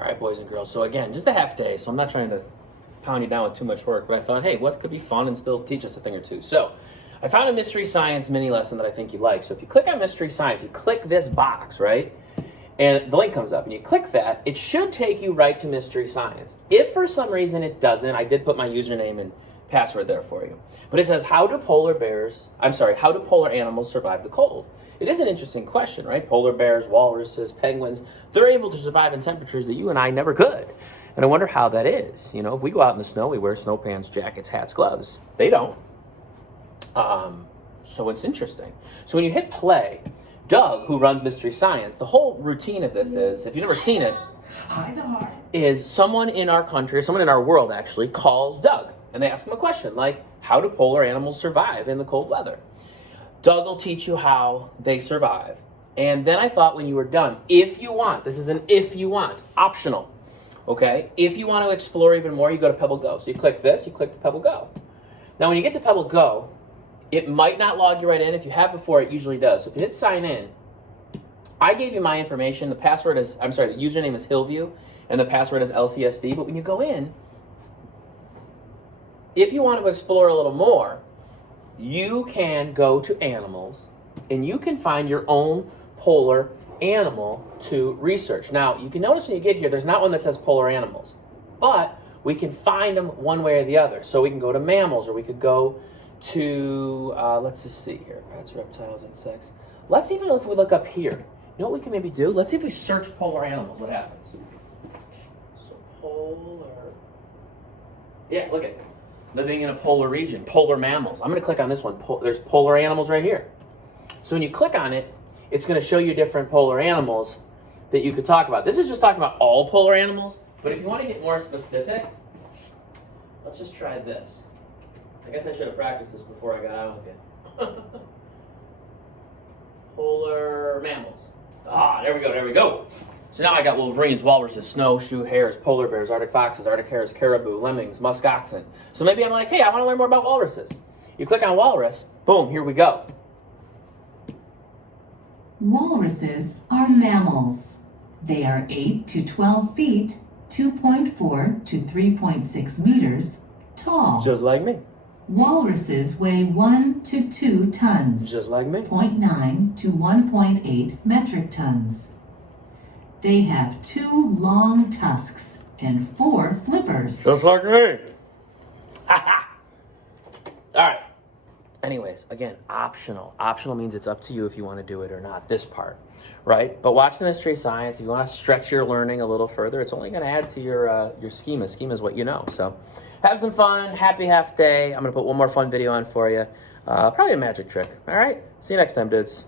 All right, boys and girls. So again, just a half day, so I'm not trying to pound you down with too much work, but I thought, hey, what could be fun and still teach us a thing or two? So I found a mystery science mini lesson that I think you like. So if you click on mystery science, you click this box, right? And the link comes up and you click that, it should take you right to mystery science. If for some reason it doesn't, I did put my username and password there for you. But it says, how do polar animals survive the cold? It is an interesting question, right? Polar bears, walruses, penguins, they're able to survive in temperatures that you and I never could. And I wonder how that is. You know, if we go out in the snow, we wear snow pants, jackets, hats, gloves. They don't. So it's interesting. So when you hit play, Doug, who runs Mystery Science, the whole routine of this is, if you've never seen it, is someone in our country, or someone in our world actually, calls Doug. And they ask him a question like, how do polar animals survive in the cold weather? Doug will teach you how they survive. And then I thought when you were done, if you want, this is an if you want, optional, okay? If you want to explore even more, you go to Pebble Go. So you click this, you click the Pebble Go. Now when you get to Pebble Go, it might not log you right in. If you have before, it usually does. So if you hit sign in, I gave you my information. The password is, the username is Hillview, and the password is LCSD. But when you go in, if you want to explore a little more, you can go to animals and you can find your own polar animal to research. Now, you can notice when you get here, there's not one that says polar animals, but we can find them one way or the other. So we can go to mammals, or we could go to, let's just see here, pets, reptiles, insects. Let's even, if we look up here, you know what we can maybe do? Let's see if we search polar animals, what happens? So polar, yeah, look at it. Living in a polar region, polar mammals. I'm going to click on this one. There's polar animals right here. So when you click on it, it's going to show you different polar animals that you could talk about. This is just talking about all polar animals, but if you want to get more specific, let's just try this. I guess I should have practiced this before I got on with you. Polar mammals. Ah, there we go. So now I got wolverines, walruses, snowshoe hares, polar bears, arctic foxes, arctic hares, caribou, lemmings, musk oxen. So maybe I'm like, hey, I want to learn more about walruses. You click on walrus, boom, here we go. Walruses are mammals. They are 8 to 12 feet, 2.4 to 3.6 meters tall. Just like me. Walruses weigh 1 to 2 tons. Just like me. 0.9 to 1.8 metric tons. They have 2 long tusks and 4 flippers. Just like me. Ha. All right. Anyways, again, optional. Optional means it's up to you if you want to do it or not, this part, right? But watch the Mystery Science. If you want to stretch your learning a little further, it's only going to add to your schema. Schema is what you know. So have some fun. Happy half day. I'm going to put one more fun video on for you. Probably a magic trick. All right? See you next time, dudes.